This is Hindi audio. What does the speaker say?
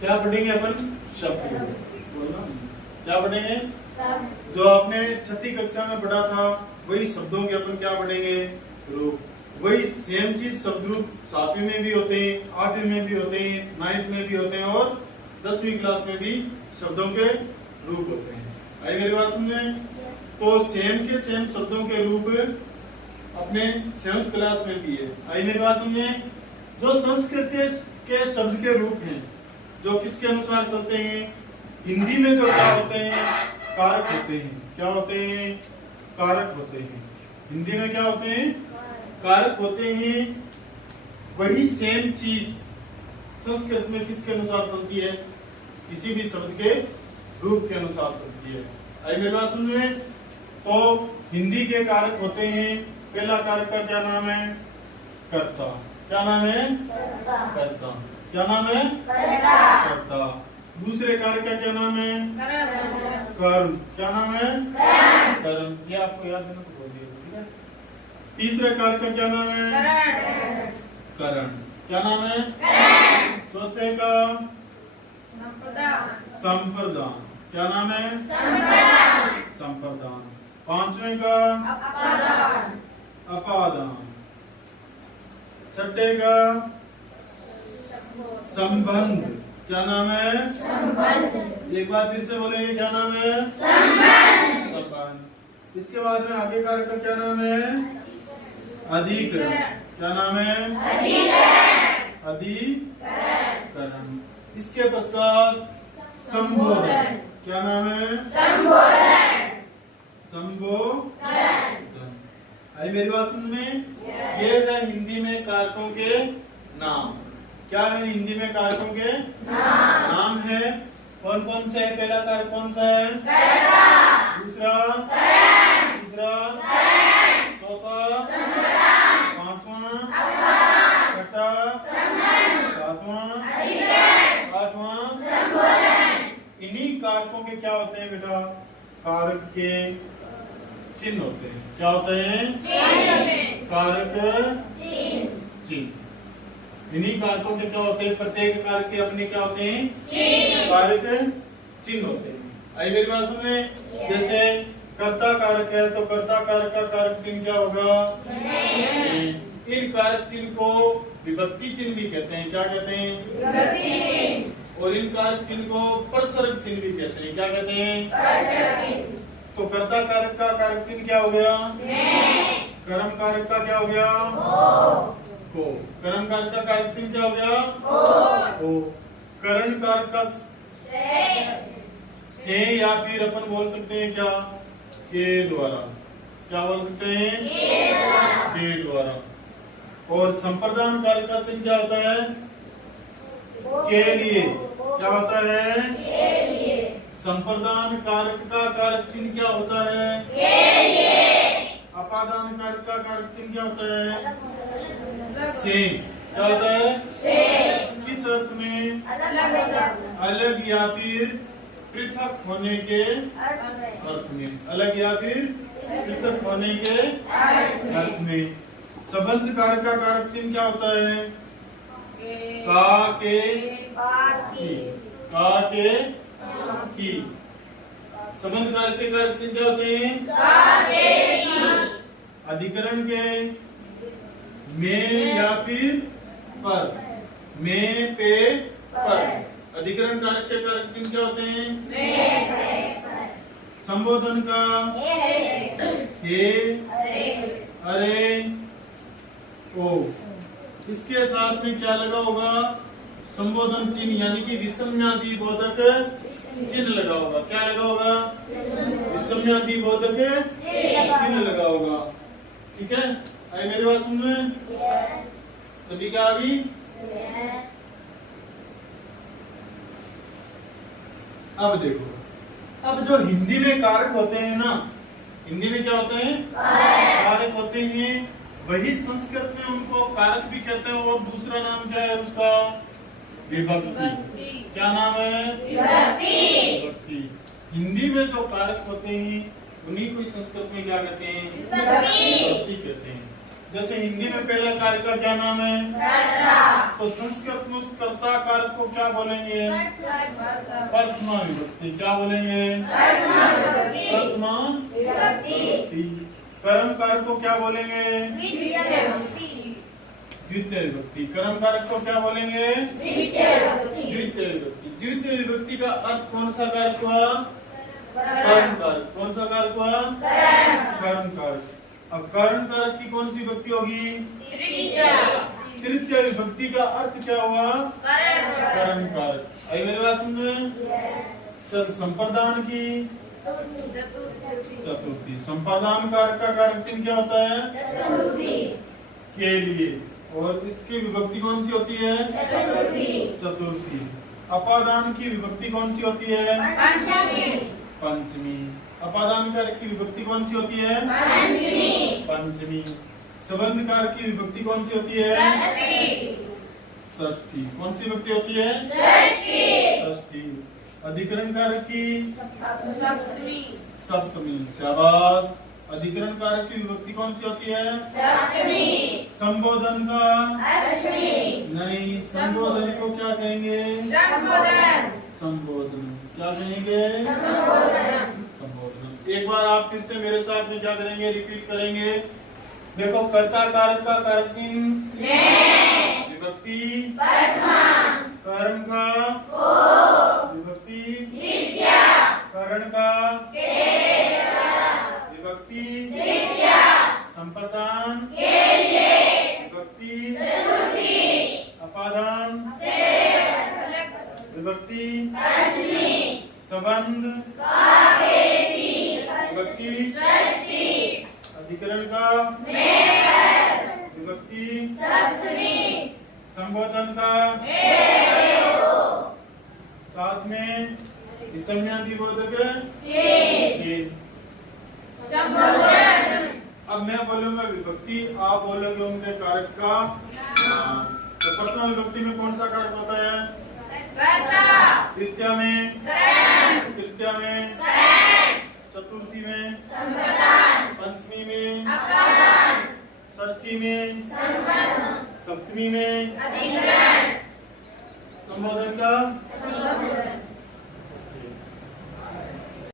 क्या पढ़ेंगे अपन? शब्द बोलना। क्या पढ़ेंगे? जो आपने छठी कक्षा में पढ़ा था वही शब्दों के अपन क्या पढ़ेंगे? रूप। वही सेम चीज शब्द रूप 7वीं में भी होते हैं, 8वीं में भी होते हैं, 9th में भी होते हैं और 10वीं क्लास में भी शब्दों के रूप होते हैं। आई मेरी बात समझे? तो सेम के सेम शब्दों के रूप अपने 7th क्लास में भी है। आई मेरी बात समझे? जो संस्कृत के शब्द के रूप हैं जो किसके अनुसार चलते हैं? हिंदी में जो क्या होते हैं? कारक होते हैं। क्या होते हैं? कारक होते हैं। हिंदी में क्या होते हैं? कारक होते हैं। वही सेम चीज संस्कृत में किसके अनुसार चलती है? किसी भी शब्द के रूप के अनुसार चलती है। आई मेरी बात समझ में? तो हिंदी के कारक होते हैं। पहला कारक का क्या नाम है? कर्ता। क्या नाम है? कर्ता। क्या नाम है? कर्ता। दूसरे कारक का क्या नाम है? कर्म। क्या नाम है? कर्म। ये आपको याद है ना, तो बोल दिया, ठीक है। तीसरे कारक का क्या नाम है? करण। क्या नाम है? चौथे का? संप्रदान। क्या नाम है? संप्रदान। पांचवें का? अपादान। छठे का? संबंध। क्या नाम है? संबंध। एक बार फिर से बोलेंगे, क्या नाम है? संबंध। संबंध। इसके बाद में आगे कारक का क्या नाम है? अधिकरण। क्या नाम है? अधिकरण। इसके पश्चात संबोधन। क्या नाम है? संबोधन। आई मेरी बात समझ में? ये है हिंदी में कारकों के नाम। क्या है हिंदी में कारकों के नाम है? कौन कौन से है? पहला कारक कौन सा है? दूसरा? तीसरा? चौथा? पांचवा? छठा? सातवां? आठवां? इन्हीं कारकों के क्या होते हैं बेटा? कारक के चिन्ह होते हैं। क्या होते हैं? कारक चिन्ह। इन्हीं कारकों के क्या होते हैं? प्रत्येक कारक के अपने क्या होते हैं? कारक चिन्ह होते हैं। आई मेरी बात सुने? जैसे कर्ता कारक है तो कर्ता कारक का कारक चिन्ह क्या होगा? इन कारक चिन्ह को विभक्ति चिन्ह भी कहते हैं। क्या कहते हैं? और इन कारक चिन्ह को परसर्ग चिन्ह भी कहते हैं। क्या कहते हैं? तो कर्ता कारक का कारक चिन्ह क्या हो गया? कर्म कारक का क्या हो गया? को। कर्म कारक का कारक चिन्ह क्या हो गया? को। करण कारक का से या फिर अपन बोल सकते हैं क्या? के द्वारा। क्या बोल सकते हैं? के द्वारा। और संप्रदान कारक का चिन्ह क्या होता है? के लिए। क्या होता है? संप्रदान कारक का कारक चिन्ह क्या होता है? अपादान कारक का कारक चिन्ह क्या होता है? से। क्या होता है? किस अर्थ में? अलग या फिर पृथक होने के अर्थ में। अलग या फिर पृथक होने के अर्थ में। संबंध कारक का कारक चिन्ह क्या होता है? का के की। का के की। संबंध कारक के कारक चिन्ह क्या होते हैं? अधिकरण के में या फिर पर। में पे पर। अधिकरण कारक के कारक चिन्ह क्या होते हैं? संबोधन का हे, अरे, ओ। इसके साथ में क्या लगा होगा? संबोधन चिन्ह यानी कि विषम्यादि बोधक चिन्ह लगा होगा। क्या लगा होगा? विषम्यादि बोधक चिन्ह लगा होगा। ठीक है? आई मेरी बात समझ में? सभी का आ गई? अब देखो, अब जो हिंदी में कारक होते हैं ना, हिंदी में क्या होते हैं? कारक होते हैं। वही संस्कृत में उनको कारक भी कहते हैं और दूसरा नाम क्या है उसका? विभक्ति। क्या नाम है? विभक्ति। हिंदी में जो कारक होते हैं उन्हीं को संस्कृत में क्या कहते हैं? विभक्ति कहते हैं। जैसे हिंदी में पहला कारक का क्या नाम है? कर्ता। तो संस्कृत में उस कर्ता कारक को क्या बोलेंगे? वर्तमान विभक्ति। क्या बोलेंगे? वर्तमान विभक्ति। कर्म कारक को क्या बोलेंगे? द्वितीय विभक्ति। कर्म कारक को क्या बोलेंगे? द्वितीय विभक्ति। द्वितीय विभक्ति का अर्थ कौन सा कारक हुआ? कर्म कारक। कौन सा कारक हुआ? कर्म कारक। अब कर्म कारक की कौन सी विभक्ति होगी? तृतीय विभक्ति का अर्थ क्या हुआ? कर्म कारक। आई मेरी बात समझ में? संप्रदान की चतुर्थी। संप्रदान कारक का कारक चिन्ह क्या होता है? के लिए। और इसकी विभक्ति कौन सी होती है? चतुर्थी। अपादान की विभक्ति कौन सी होती है? पंचमी। अपादान कारक की विभक्ति कौन सी होती है? पंचमी। संबंध कारक की विभक्ति कौन सी होती है? षष्ठी। कौन सी विभक्ति होती है? षष्ठी। अधिकरण कारक की सप्तमी। शाबाश। अधिकरण कारक की विभक्ति कौन सी होती है? संबोधन का नहीं। संबोधन को क्या कहेंगे? संबोधन। क्या कहेंगे? संबोधन। एक बार आप फिर से मेरे साथ में क्या करेंगे? रिपीट करेंगे। देखो, कर्ता कारक का कारक चिन्ह विभक्ति कर्म का विभक्ति करण का विभक्ति संप्रदान विभक्ति अपादान विभक्ति संबंध विभक्ति अधिकरण का विभक्ति संबोधन का साथ में संज्ञादिबोधक अब मैं बोलूंगा विभक्ति, आप बोलोगे उनके कारक का नाम। तो प्रथम विभक्ति में कौन सा कारक होता है? तृतीया में तृतीया में चतुर्थी में पंचमी में षष्ठी में सप्तमी में संबोधन का